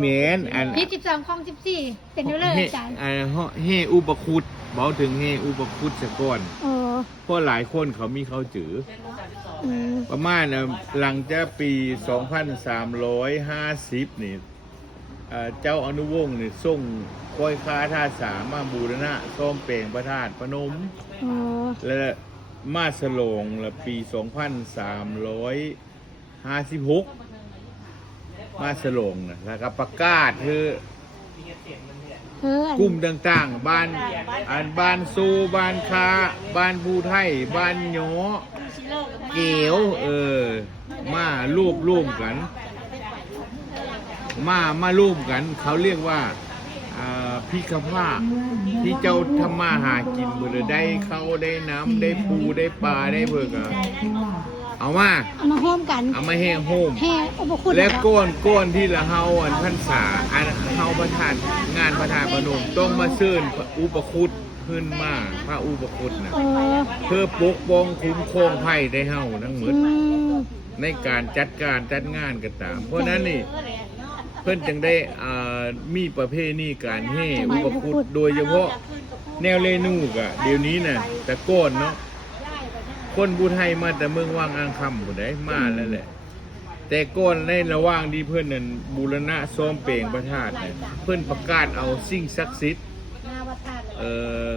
แมนอันพีสิบสองคลองสิบสี่เป็นอยู่เลยอาจารย์อันเฮอุปคุตเบาถึงเฮอุปคุตสะก่อนโอ้เพราะหลายคนเขามีเขาจือ อืมประมาณน่ะหลังจากปี 2350 นี่เอ่อเจ้าอนุวงศ์นี่ส่งก้อยค้าท่าสามาบูรณะซ่อมแปลงพระธาตุพนมโอ้และมาสลงละปี 2356 มาสลงนะแล้วก็ประกาศคือเอออันกลุ่มต่างๆ บ้านอันบ้านซูบ้านคาบ้านภูไทยบ้านหยอเกวเออ มารวบรวมกัน มามาร่วมกัน เขาเรียกว่าอ่าพิคภาคที่เจ้าทำมาหากินเบื่อได้เข้าได้น้ำได้ปูได้ปลาได้เบิกอะ เอามา เอามาโฮมกันเอามาแห้งโฮมแห่อุปคุณและครับก้อนก้อนที่ละเฮาอันพันษาอันเฮาประทานงานประทานประนมต้องมาเชิญอุปคุตขึ้นมาพระอุปคุตนะเออเพื่อปกป้องคุ้มครองภัยได้เฮาทั้งหมอืดมในการจัดการจัดงานกันตาม เพราะฉะนั้นนี่เพิ่นจึงได้อ่ามีประเพณีการแห่อุปคุตโดยเฉพาะแนวเลนูกอะเดี๋ยวนี้น่ะแต่ก้อนเนาะ คนบูไทยมาแต่เมืองว่างอ่างคำผู้ใดมาแล้วแหละ แต่ก่อนในระหว่างที่เพื่อนนั้นบูรณะซ้อมเปลงพระธาตุเนี่ยเพื่อนประกาศเอาสิ่งศักดิ์สิทธิ์เอ่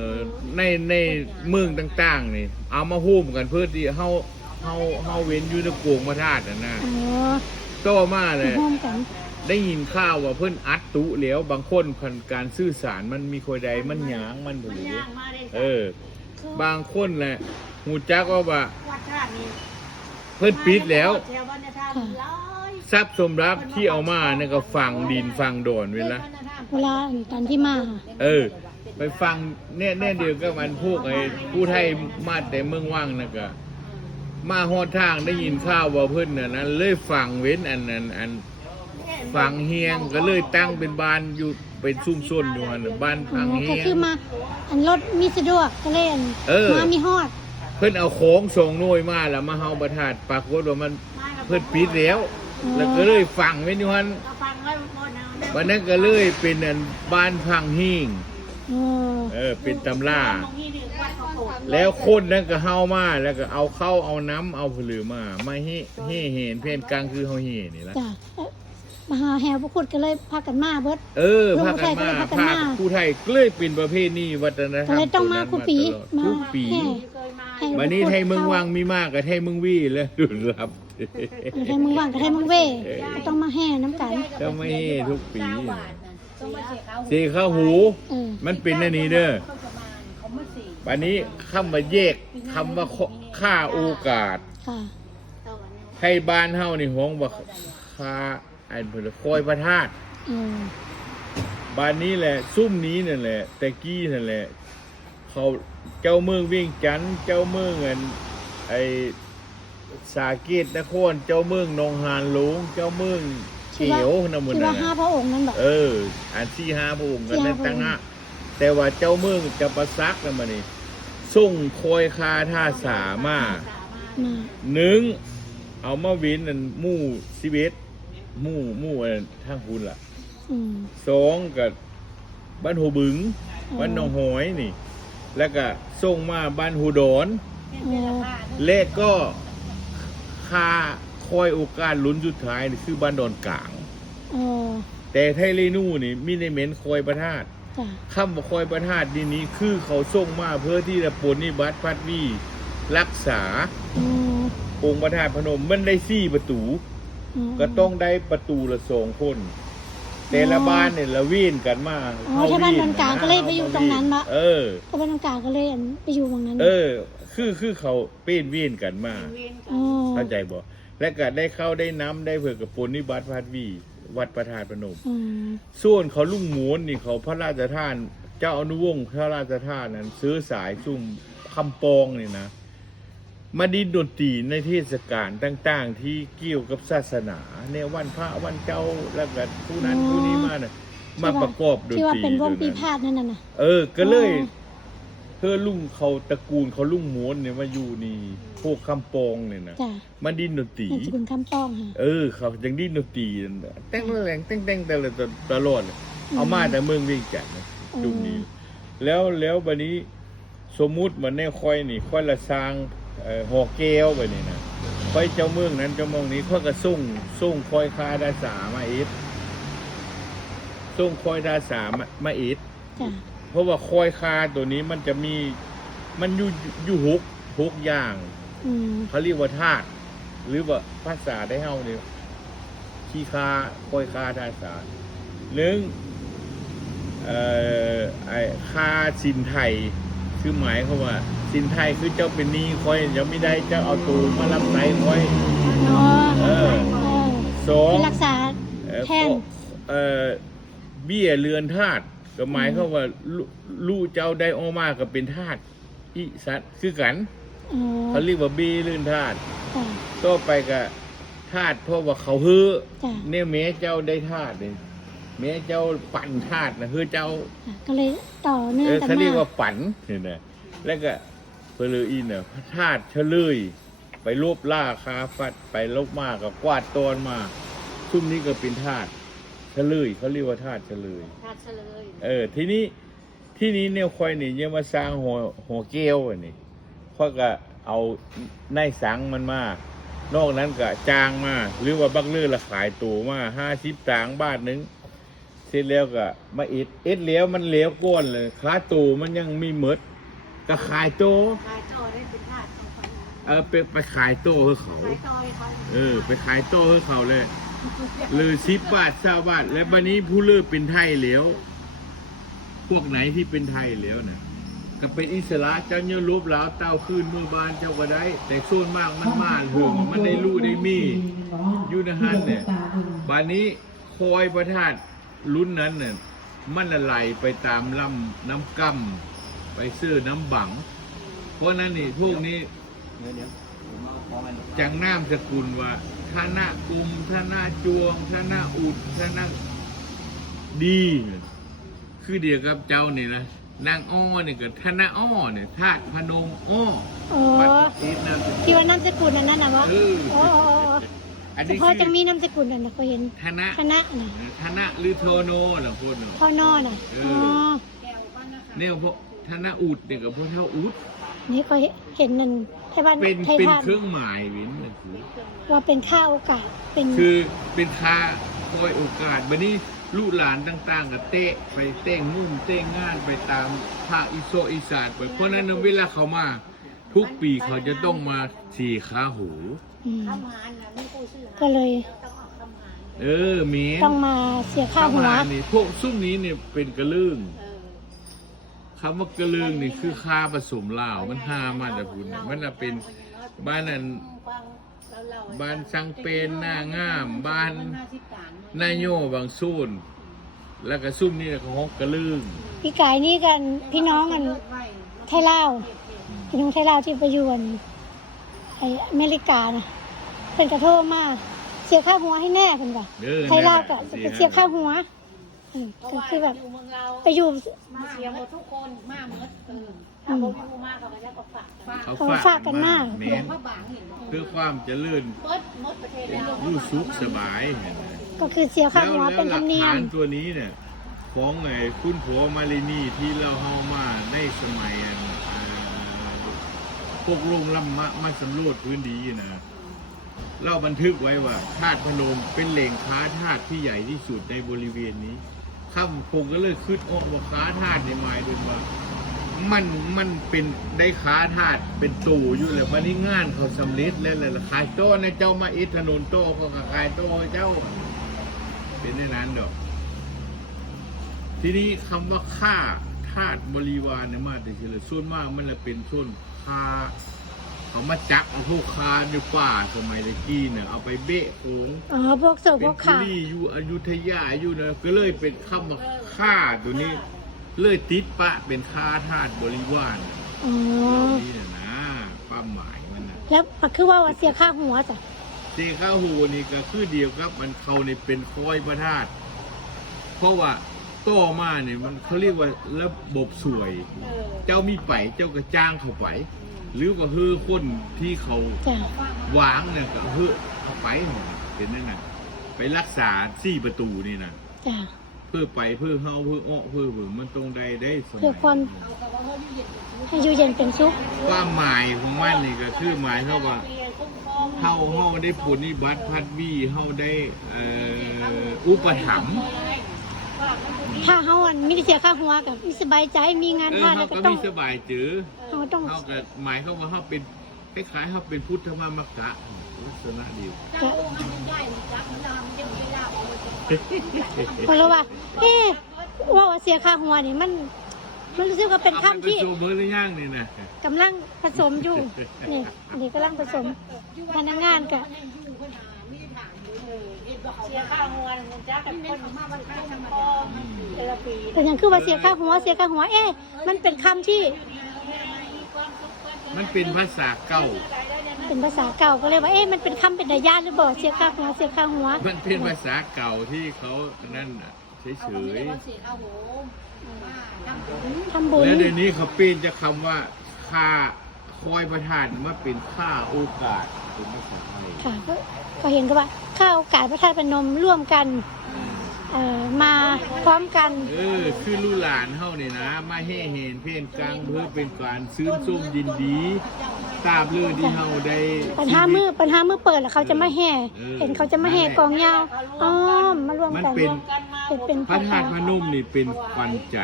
อในในเมืองต่างๆนี่เอามาหุ้มกันเพื่อที่เฮาเฮาเฮาเว้นอยู่ในโกงพระธาตุน่ะนะเออต่อมาเลยโฮมกันได้ยินข่าวว่าเพื่อนอัดตุแล้วบางคนพันการสื่อสารมันมีคอยใดมันหยางมันหรือเออ บางคนแหละหูจักว่าว่าเพื่อนปิดแล้วทรัพย์สมรับที่เอามาเนี่ยก็ฝังดินฝังโดอนเวลา เวลาตอนที่มาค่ะเออ ไปฟังเนี่ยแน่เดียวก็มันพวกไอ้ผู้ไทยมาแต่เมืองว่างนะก็มาฮอดทางได้ยินข่าวว่าเพิ่นน่ะนะเลยฝังเว้นอันนั้นอันฝังเฮียงก็เลยตั้งเป็นบ้านอยู่ เป็นซุ่มซ่นอยู่หั่นน่ะบ้านอ๋ฝังอเฮีก็ยงคือมา อันรถมีสะดวกก็เลยอันเออ มามีฮอดเพิ่นเอาของส่งหน่วยมาแล้วมาเฮาประทาดปรากฏว่ามันเพิ่นปิดแล้ว แล้วก็เลยฝังไว้อยู่หั่นวันนั้นก็เลยเป็นอันบ้านพังหิงเออเออเป็นตำราแล้วคนนั้นก็เฮามาแล้วก็เอาเข้าเอาน้ำเอาผลือมามาเฮเฮเห็นเพี้ยนกลางคือเฮาเฮนี่ละจ้ะเอ่อ มหาแหวพระคุณก็เลยพากันมาเบิด เออพากันมาพากันพามาผู้ไทยก็เลยเป็นประเพณีวัฒนธรก็รมเลยต้องมาตรคู่นั้นปีตลอดมาทุกปีแห่ให้วันนี้ไทยเมืองวังมีมากกับไทยเมืองวี่แล้วดุลรับไทยเมืองว่างกับไทยเมืองเว่ก็ต้องมาแห่น้ำกันก็ไม่เฮทุกปีเสียข้าวหูเออมันเป็นอันนี้เด้อวันนี้คำว่าแยกคำว่าค่าโอกาสค่ะให้บ้านเฮานี่ห้องว่าค่า ไอ้เพิ่นคอยพระธาตุเออบ้านนี้แหละ ซุ่มนี้นั่นแหละ แต่กี้นั่นแหละ เขาเจ้าเมืองเวียงจันทน์เจ้าเมืองอันไอสาเกตนครเจ้าเมืองหนองหานหลวงเจ้าเมืองเขียวนะมึงที่นั่ว่านห้าน่ะ พระองค์นั้นบอก เอออันที่ห้าพระองค์กันที่นั่ห้านพระองค์ตั้งห้าแต่ว่าเจ้าเมืองจะประซักกันมานี่ส่งคอยคาท่าสามามาหนึ่งเอามาวินนั่นหมู่สิเวต หมู่หมู่อันทางคุณล่ะอืมสองกับบ้านหูบึงอ๋อบ้านหนองหอยนี่ แล้วก็ส่งมาบ้านหูดอนเออและก็คาคอยโอกาสลุ้นสุดท้ายนี่คือบ้านดอนกลางเออแต่ไทยเรนูนี่มีในเม้นคอยประทาดจ้ะคำว่าคอยประทาดนี่นี้คือเขาส่งมาเพื่อที่จะปนนิบัติพัดวีรักษาอืมองค์ประธานพนมมันได้สี่ประตูม ก็ต้องได้ประตูละสองคนแต่ละบ้านเนี่ยละวิ่นกันมาอ๋อถ้าบ้านตรงกลางก็เลยไปอยู่ตรงนั้นมะเออก็บ้านตรงกลางก็เลยอันไปอยู่ตรงนั้น เออ คือคือเขาเป็นวิ่นกันมาอ๋อเข้าใจบ่และก็ได้เข้าได้น้ำได้เผื่อกับปนนิบัติพัดวี วัดประธานพนมอืมส่วนเขาลุงหมูนนี่เขาพระราชทาน เจ้าอนุวงศ์พระราชทานนั้นซื้อสายซุ่มคำปองนี่นะ มาดีดนตรีในเทศกาลต่างๆ ที่เกี่ยวกับศาสนาเนี่ยวันพระวันเจ้าแล้วก็ผู้นั้นผู้นี้มาน่ะมาประกอบดนที่ว่าตรีเป็นวงปีตรงนั้นพาดนั่นน่ะนะเออ ก็เลยอ๋อเพื่อลุงเขาตระกูลเขาลุงม้วนเนี่ยมาอยู่นี่พวกคำปองเนี่ยนะจ้ะมาดินดนตรีนามสกุลคำป้องค่ะเออเขายังดินดนตรีนั่นน่ะแต่งแรงแต่งแต่งแต่ละตลอดเอามาแต่เมืองเวียงจันทน์นะอืมตรงนี้ แล้วแล้วบัดนี้สมมุติมันแน่ค่อยนี่ค่อยละสร้าง เอ่อหอแก้วบัดนี้นะค่อยเจ้าเมืองนั้นเจ้าเมืองนี้ค่อยก็ส่งส่งค่อยคาดาสามาเอ็ดส่งค่อยดาสามามาเอ็ดจ้ะเพราะว่าคอยคาตัวนี้มันจะมีมันอยู่อยู่หกหกอย่างอืมเขาเรียกว่าธาตุหรือว่าภาษาได้เฮาเนี่ยขี้คาคอยคาธาตุสารหนึ่งเอ่อไอ้คาสินไทย คือหมายเขามว่า สินไทยคือเจ้าเป็นหนี้คอยยังไม่ได้เจ้าเอาตูมารับใช้คอย อ๋อเออเออสองเป็นรักษา เอ่อแทน เอ่อเบี้ยเรือนธาตุก็หมายเขามว่าลูลูกเจ้าได้ออกมาก็เป็นธาตุอีสัตว์คือกัน อ๋อเขาเรียกว่าเบี้ยเรือนธาตุ จ้ะ ต่อไปก็ธาตุเพราะว่าเขาเฮ้อจ้ะ เนี่ยแม้เจ้าได้ธาตุเนี่ย แม้เจ้าปั่นธาตุนะเฮ้อเจ้าจ้ะก็เลยต่อเนื่องเออกันเขาเรียกมาว่าปั่นเห็นไหมแล้วก็เพลออินเนี่ยพระธาตุเฉลยไปลบล่าคาฟัดไปลบมากกับกวาดตอนมาซุ่มนี้ก็เป็นธาตุเฉลยเขาเรียกว่าธาตุเฉลยขาดเฉลยเออ ทีนี้ที่นี้เนี่ยควายนี่ยังมาสร้างหัวหัวเกลียวอันนี้ค่อยก็เอาในสังมันมานอกนั้นก็จางมาหรือว่าบักเลือละขายตัวมาห้าสิบตางค์บาทหนึ่ง เสร็จแล้วก็มาเอ็ดเอ็ดแล้วมันเหลวก้อนเลยขาตัวมันยังมีหมดก็ขายโตวขายต่อได้เป็นธาตุของคนเออไปไปขายโตวให้เขา ขายต่อให้เขาเออ ไปขายโตวให้เขาเลยเลยสิบบาทเศร้าบาทแล้วบันนี้ผู้เลือกเป็นไทยแล้วพวกไหนที่เป็นไทยแล้วนะก็เป็นอิสระเจ้าเนี่ยรูปแล้วเต้าขึ้นเมื่อบานเจ้าก็ได้ แต่ส่วนมากมันมาหึงมันได้รู้ได้มีอยูในะฮันเนี่ยบานนี้คอยประทาด รุ่นนั้นเนี่ยมันละไหลไปตามลำน้ำกำไปซื้อน้ำบัง เพราะนั้นนี่พวกนี้จังน้ำสกุลว่าท่านากุมท่านาจวงท่านาอุดท่านาดี คือเดียวกับเจ้านี่นะนางอ้อเนี่ยกับท่านาอ้อเนี่ยธาตุพนมอ้ออ๋อปัตตินามสกุลที่ว่านามสกุลอันนั้นนะวะเอออ๋ออ๋ออ๋ออันเฉนี้พาะคืจะอมีนามสกุลอันนะก็เห็นธนะคณะน่ะธนะหรือโทโนนะพูดเนาะพ่อนอน่ะเอออ๋อ๋อแก้วก็นะคะเนี่ยพวกธนะอุดเนี่ยกับพวกเท่าอุดนี่ก็เห็นนั่นไทยบ้านเป็นไทยเป็นท่านเครื่องหมายวินนะคือว่าเป็นค่าโอกาสเป็นคือเป็นค่าคอยโอกาสบันนี้ลูกหลานต่างๆก็เตะไปเต้งงุ่มเต้งงานไปตามภาคอิโซอีสานไปเพราะฉะนั้นเวลาเขามา ทุกปีเขาจะต้องมาสีขาหู อืมคำหารนะไม่กู้ซื้อหาก็เลยต้องออกคำหารเออเมียต้องมาเสียค่าหัวข้นี่พวกซุ้มนี้เนี่ยเป็นกระลึงเออคำว่ากระลึงนี่คือค่าผสมลาวมันห้ามาแต่คุณน่ะมันน่ะเป็นบ้านนั้นฟังเราเล่าบ้านสังเป็นหน้างาม บ้านหน้าที่ต่างนายโยบางซูนแล้วก็ซุ้มนี่ของฮอกกระลึงพี่กายนี่กันพี่น้องกันไทยลาวพี่น้องไทยลาวที่ไปอยู่กัน ไออเมริกาน่ะเป็นกระโทษมาเสียค่าหัวให้แน่เพิ่นว่าเออไทยลาวก็จะไปเสียค่าหัวอืมเพราะก็ว่าคือแบบอยู่เมืองเราไปอยู่ มาเสียหมดทุกคนมาหมดเออถ้าผมอยู่มาเขาก็จะก็ฝากฝากเขาเขาฝากกันหน้าแมหลวงนพ่อบางเห็นบ่เพื่อความเจริญหมดหมดประเทศเรารู้สุขสบายเห็นไหมก็คือเสียค่าหัวเป็นธรรมเนียแล้วหลัมกฐานตัวนี้เนี่ยของไอ้คุณผัวมารินีที่เราเฮามาในสมัยอันอ่า พวกโรงล่ำมะมาสำรวจพื้นดีนะเราบันทึกไว้ว่าธาตุพนมเป็นแหล่งค้าธาตุที่ใหญ่ที่สุดในบริเวณนี้ข้ามคงก็เลยคิดออกว่าค้าธาตุในหมายถึงว่า มันมันเป็นได้ค้าธาตุเป็นตู่อยู่เลยวันนี้งานเขาสำเร็จแล้วแหละขายโต้นะเจ้ามาอิดถนนโต้เขาก็ขายโต้เจ้า เป็นในนั้นดอก ทีนี้คำว่าค่า ธาตุบริวารเนี่ยมาแต่เฉลยส่วนมากมันจะเป็นส่วนคาเขามาจับเอาพวกคาในป่าสมัยตะกี้เนี่ยเอาไปเบะโขงอ๋อพวกโศกเป็พนวกคุขารีอยู่อยุธยาอยู่นะก็เลยเป็นคำว่าค่าตัวนี้ เลยติดปะเป็นค่าธาตุบริวารอ๋อนี่นะนะความหมายมันนะแล้วคือว่าว่าเสียค่าหัวจ้ะเจข้าหูนี่ก็คือเดียวกับ มันเขาในเป็นคอยประทาตเพราะว่า ต่อมาเนี่ยมันเขาเรียกว่าระบบสวยเออเจ้ามีไปเจ้าก็จ้างเขาไป หรือว่าเฮือคนที่เขาจ้ะวางเนี่ยก็เฮือเอาไปเนี่ยเป็นนั่นน่ะไปรักษาสี่ประตูนี่นะจ้ะเพื่อไปเพื่อเฮาเพื่ออ้อเพื่อเบิ่งมันตรงใดได้สมัยเพื่อความให้อยู่เย็นเป็นสุขความหมายของมันนี่ก็คือหมายเท่าว่าเฮาเฮาได้ผลนิบัติพัดวีเฮาได้เอ่ออุปถัมภ์ ถ้าเฮาอันมีแต่เสียค่าหัวกับมีสบายใจมีงานเออทานเฮาแล้วก็ก็ต้องมีสบายจือเฮาต้องเฮาก็หมายเขามว่าเฮาเป็นคล้ายๆเฮาเป็นพุทธมามกะลักษณะเดียวเจ้าองค์มันใหญ่จักมันนำยังไม่ยากเอาเพราะว่าเอ๊ะว่าว่าเสียค่าหัวนี่มัน มันรู้สึกว่าเป็นเอาคำไปที่โชว์เบอร์หรือยังนี่นะกำลังผสมอยู่ นี่นี่กำลังผสมพนักงานกะ เสียค่าหัวมันจักกับคนมามันค่าทำพ่อแต่ละปีแต่อย่างคือว่าเสียค่าหัวเสียค่าหัวเอ๊ะมันเป็นคำที่มันเป็นภาษาเก่า เป็นภาษาเก่าก็เลยว่าเอ๊ะมันเป็นคำเป็นนายาหรือเปล่าเสียค่าหัวเสียค่าหัวมันเป็นภาษาเก่าที่เขานั่นน่ะเฉเอายเสียๆเอาโหมาทำบุญทำบุญแล้วเดี๋ยวนี้เขาเปลี่ยนจากคำว่าค่าคอยประทานมาเป็นค่าโอกาสเป็นภาษาไทยค่ะก็ก็เห็นก็ว่า ข้าโอกาสพระธาตุพนมร่วมกันเอ่อมาพร้อมกัน เออคือลูกหลานเฮาเนี่ยนะ มาให้เห็นเพ่นกลางเพื่อเป็นการซื้นส้มยินดีทราบเรื่องที่เฮาได้ ปัญหามือปัญหามือเปิดแล้วเขาจะมาแห่เห็นเขาจะมาแห่กองยาวอ้อมมาร่วมมันกันเป็นเป็นเป็นพระธาตุพนมนี่เป็นขวัญใจ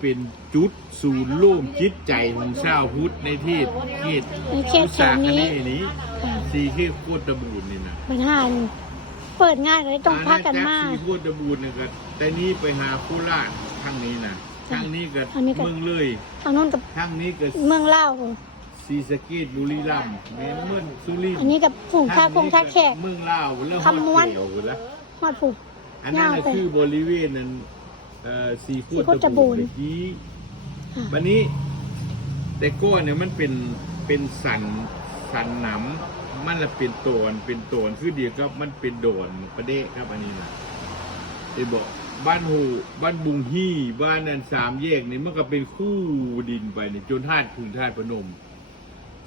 เป็นจุดศูนย์ร่วมจิตใจของชาวพุทธในเทศเขตในเขตแถสาวคนี้เนนี้ค่ะสีเขตโคตรบูรณ์นี่นะ ปัญหา เปิดงานเลยต้องพากันมาอณจัรย์สีโคตรบูรณ์นี่ก็แต่นี้ไปหาโคราชทางนี้นะทางนี้ก็อันนี้ก็เมืองเลยทางโน้นกับทางนี้ก็เมืองเล่าวศรีสะเกษบุรีรัมย์แม่นเมืองสุรินทอันร์นี้กับผงคาคงคาแขกเมืองลาวแล้วคำม้วนฮอดเกี่ยวพุ่นละฮอดผูกอันนั้นยาวก็ไปคือบริเวณนั้นเอ่อสีโคสีโคตตรรบูบูรรณ์ณ์ที่ค่ะวันนี้แต่ก้อนเนี่ยมันเป็นเป็นสันสันหนำ มันละเป็นโตนเป็นโตนคือเดียวกับ มันเป็นโดนประเดะครับอันนี้นะที่บอกบ้านหูบ้านบุงฮี่บ้านนันสามแยกนี่มันก็เป็นคู่ดินไปเนี่ยจนธาตุพึงธาตุพนม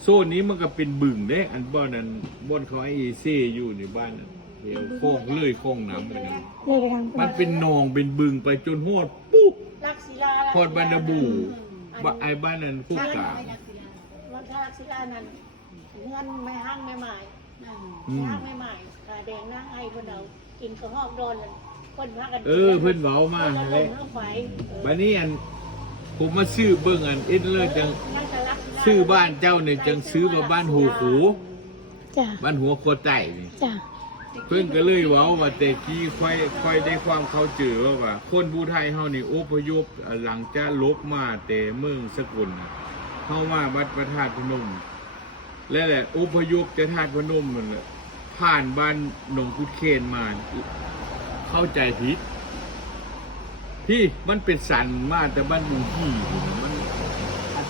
โซนนี้มันก็เป็นบึงเด้อันบ้านนั้นบ้านเขาไอเซ่อยู่ในบ้านนั้นเดี๋ยวโค้งเลื่อยโค้งน้ำไปนะเลยไปทางมันเป็นหนองเป็นบึงไปจนหอดปุ๊บลักศิลาพอดบานนาบูบไอ้บ้านนั้นคู่กลาง วันถ้าลักศิลานั้น เงินไม่ห้างไม่หมายอืมห้างไม่หมายขาแดงนะไอ้คนเรากินข้าวหอกโดนคนพากันเออเพิ่นเว้ามาเลเลยยไฟบัดนี้อันผมมาซื้อเบิ่งอันเอ็ดเลยจังนั่งจะรักศิลาซื้อบ้านเจ้าเนี่ยจังซื้อมาบ้านหัวขูจ้ะบ้านหัวโคใต้นี่จ้ะเพิ่นก็เลยเว้าว่าแต่กี้ค่อยค่อยได้ความเข้าเจอว่าว่า คนผู้ไทยเฮานี่อพยพหลังจากลบมาแต่เมืองสกลน่ะเข้ามาวัดพระธาตุพนม และแหละอพยพจากธาตุพนมนั่นแหละผ่านบ้านหนองกุดเคนมา เข้าใจผิดที่มันเป็นสันมาแต่บ้านบุงที่มัน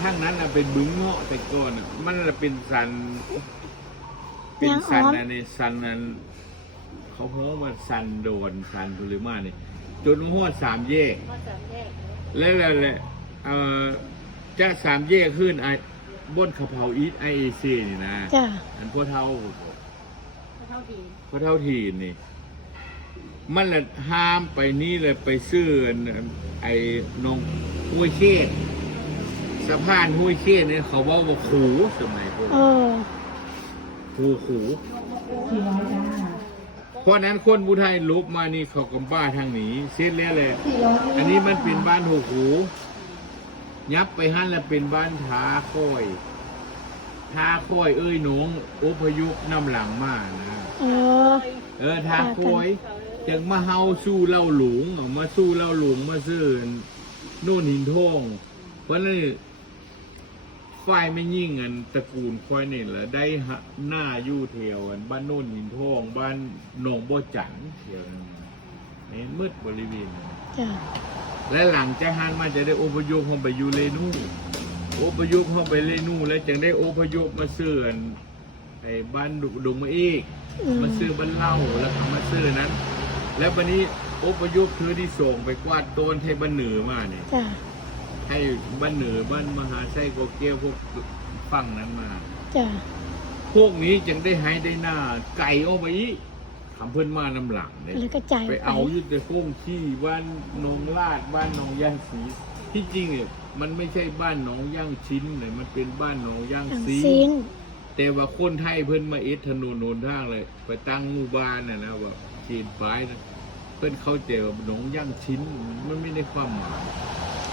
ทางนั้นน่ะเป็นบึงเงาะแต่ก่อนน่ะมันน่ะเป็นสัน เป็นสันอันนี้สันนั้นเขาพ้องว่าสันโดนสันทุลิมาเนี่ยจนหอดสามแยกมาสามแยกแล้วแหละแหละเอ่อจะสามแยกขึ้นไอ้ บนขะเพราอีทไอเอซีนี่นะ จ้ะอันพ่อเท่าเท่าดีพ่อเท่าทีนี่ มันละห้ามไปนี่เลยไปซื้ออันไอ้นองห้วยเชษสะพานห้วยเชษเนี่ยเขาว่าว่าขูสมัยพวกเออขูขูเพราะนั้นคนผู้ไทยลุกมานี่เขากำบ้าทางหนีเสร็จแล้วแหละอันนี้มันเป็นบ้านหูหู ยับไปหันแล้วเป็นบ้านท้าค่อยท้าค่อยเอ้ยหนองอพยพนำหลังมานะเออ เออท้าค่อยจังมาเฮาสู้เล่าหลวงเอามาสู้เล่าหลวงมาซื้อโน่นหินทองเพราะนั่นฝ่ายไม่ยิ่งอันตระกูลค่อยนี่แหละได้หะหน้าอยู่เทียวอันบ้านโน่นหินทองบ้านหนองบ่อจันเทียวนั้นเห็นมืดบริเวณนั้นจ้ะ และหลังจากนั้นมันจะได้อพยพเข้าไปอยู่เลนูอพยพเข้าไปเลนูแล้วจึงได้อพยพมาเสื่อนไอ้บ้านดุดงมาเอกอืมมาซื้อบ้านเล่าแล้วก็มาซื้อนั้น แล้ววันนี้อพยพเธอที่ส่งไปกวาดโตนให้บ้านเหนือมาเนี่ยจ้ะให้บ้านเหนือบ้านมหาไส้โกเกียวพวกฝั่งนั้นมาจ้ะพวกนี้จึงได้ให้ได้หน้าไก่ออกมาอีกทำเพื่อนมานำหลังเนี่ยแล้วก็จ่ายไปไปเอาอยุติโค้งที่บ้านหนองลาดบ้านหนองย่างสีที่จริงเนี่ยมันไม่ใช่บ้านหนองย่างชิ้นเลยมันเป็นบ้านหนองย่างทางซีซีนแต่ว่าคนไทยเพิ่นมาเอ็ดถนนโนนทางเลย ไปตั้งหมู่บ้านน่ะนะว่าเขตป้ายนะเพิ่นเข้าใจว่าหนองย่างชิ้นมันไม่ได้ความหมาย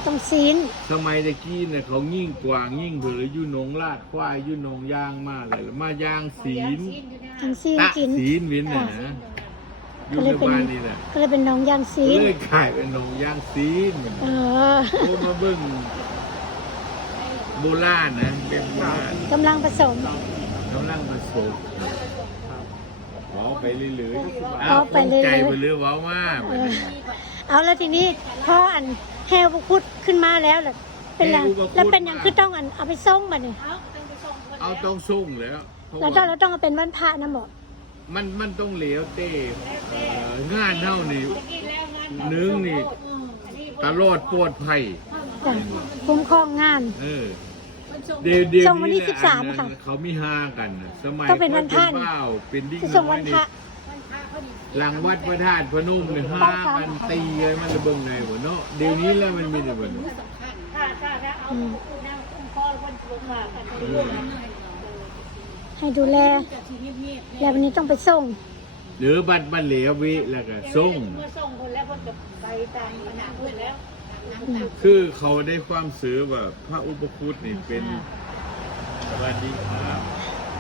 ต้องซีนสมัยตะกี้เนี่ยเขายิ่งกว่างยิ่งเผืออยู่หนองลาดควายอยู่หนองย่างมากเลยแล้วมาย่างศีลทางซีนตะกิน ศีลวินน่ะนะอยู่ในบ้านนี่แหละก็เลยเป็นน้องยางซีนเลยกลายเป็นหนองย่างศีลเออโอ้มาเบิ่งโบราณนะเป็นโบราณกำลังผสมกำลังมาโศกเว้าไปเรื่อยๆเว้าไปเรื่อยๆใจไปเรื่อยเว้ามาเออเอาแล้วทีนี้พออัน แฮวพุดขึ้นมาแล้วแหละเป็นไรแล้วเป็นอย่างคือต้องอันเอาไปส่งมาเนี่ยเอาต้องส่งแล้วเพราะเราต้องว่าเราต้องเอาเป็นวันพระนะบอกมันมันต้องเหลวเต้เอ่องานเท่านี่หนึ่งนี่ตลอดปลอดภัยจ้ะคุ้มครองงาน เออเดี๋ยวเดี๋ยวส่งวันที่ะสิบสามอันนั้นค่ะเขามีห้ากันน่ะสมัยต้องเป็นวันพระ ข้อยเป็นเบ้าเป็นดิ้งจะส่งวันพระ หลังวัดพระธาตุพนมเนี่ยห้ากันตีเลยมันระเบิงไงวะเนาะเดี๋ยวนี้แล้วมันมีแต่แบบนี้ถ้าถ้าถ้าเอานั่งคุ้มคอแล้วคนลงมากันเออให้ดูแลแล้ววันนี้ต้องไปส่ง หรือบัตรบัตรเหลววิแล้วก็ส่งเมื่อส่งคนแล้วคนกับไปตามคณะเพื่อนแล้ว คือเขาได้ความสื่อว่าพระอุปคุตนี่เป็นสวัสดีครับ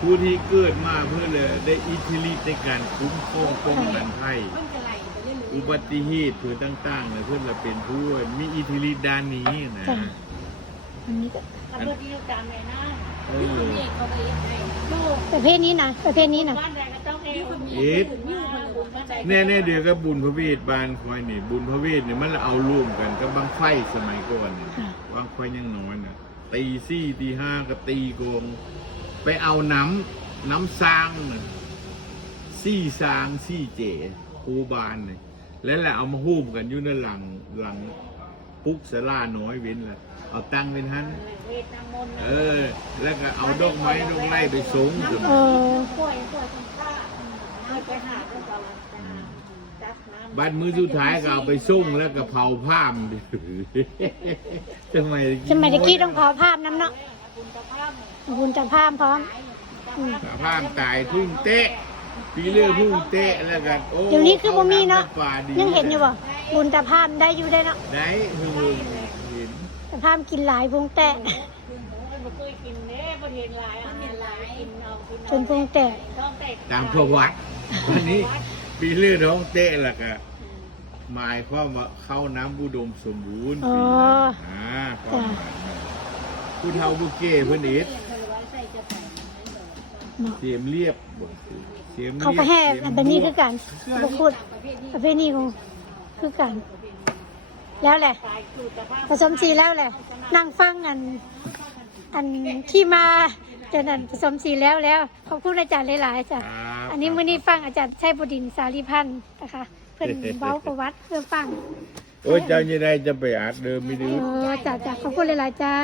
ผู้ที่เกิดมาเพื่อเลยได้อิทธิฤทธิ์ในการคุ้มครองป้องกันภัยอุบัติเหตุเพื่อต่างๆเนี่ยเพื่อเราเป็นผู้มีอิทธิฤทธิ์ด้านนี้นะจ้ะอันนี้ก็ทำเพื่อที่จะตามแม่นะเออนี่เขาไปให้ลูกประเภทนี้นะประเภทนี้นะบ้านใดก็ต้องเอวเอ็ดมีบุญบ้านใดแน่ๆเดี๋ยวก็บุญพระเวทบานคอยนี่บุญพระเวทเนี่ยมันเอาร่วมกันกับบังไฟสมัยก่อนนี่ค่ะบังไฟยังน้อยน่ะตีสี่ตีห้าก็ตีโกง ไปเอาน้ำน้ำซางน่ะซี่ซางซี่เจ๋คูบานเนี่ยแล้วแหละเอามาหูมกันอยู่ในหลังหลังปุ๊กสลาน้อยเว้นละเอาตั้งเป็นหันเทศน้ำมนต์เออ แล้วก็เอาดอกไม้ดอกไม้ไปสงขึ้นเออป่วยป่วยทำข้าเอาไปหาเรื่องเราจับน้ำบัดมือสุดท้ายก็เอาไปส่งแล้วก็เผาผ้ามดิทำไมสมัยตะกี้ต้องเผาภาพน้ำเนาะ บุญตะภาพบุญจะภาพพร้อมอืมผ้ามตายทุ่งเตะปีเลือทุ่งเตะแล้วก็โอ้เดี๋ยวนี้คือบ่มีเนาะ ข้ำป่าดียังเห็นอยู่บ่บุญตะภาพได้อยู่ได้เนาะไหนคือเห็นตะภาพกินหลายพุงแตะไม่เคยกินเด้ประเทศหลายอาหารหลายกินเอากินจนพุงแตะต้องแตกตามประวัติวันนี้ปีเลือท้องเตะแล้วก็หมายความว่าเข้าน้ำอุดมสมบูรณ์อ๋ออ่าความหมายนะผู้เฒ่าผู้เก้เพิ่นเอ็ดเนาะเสียมเรียบบ่เสียมรียบเขาก็แห่สียมแบบนี้บวคือกันบพูดประเภทนี้ของคือกัน แล้วแหละตายคือตะภาพผสมสีแล้วแหละนั่งฟังอัน อันที่มาเจนนั้นผสมสีแล้วแล้วขอบคุณอาจารย์หลายๆจ้ะครับอันนี้มื้อนี้ฟังอาจารย์ชัยบุดินทร์สารีพันธ์นะคะเพิ่นเว้าประวัติเพื่อฟัง โอ้ยเจ้าจะไงจะไปอาดเดิมไม่ดื้ออจ้าจ้าขอบคุณหลายๆจ้า